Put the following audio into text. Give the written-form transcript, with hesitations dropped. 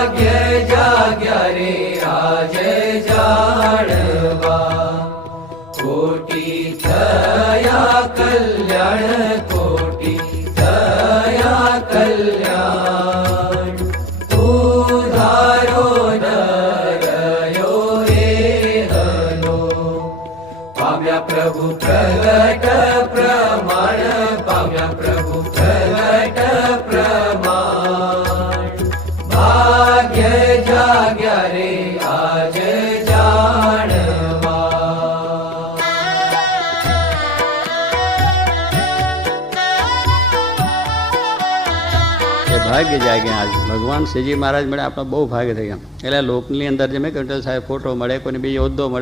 ભાગ્ય જાગ્યા રે આજ જાણવા, કોટી થયા કલ્યાણ, કોટી થયા કલ્યાણ. ઉધારો ન રહ્યો એહનો, પામ્યા પ્રભુ પ્રગટ પ્રમાણ, પામ્યા પ્રભુ પ્રગટ પ્રમાણ. ભાગ્ય જાગ્યા રે આજ જાણવા. ભાગ્ય જાગ્યા આજ ભગવાન શ્રીજી મહારાજ મળે, આપણો બહુ ભાગ્ય થઈ ગયા. એટલે લોકની અંદર જે મેં કહ્યું સાહેબ ફોટો મળે, કોઈને બીજો હોદ્દો મળે.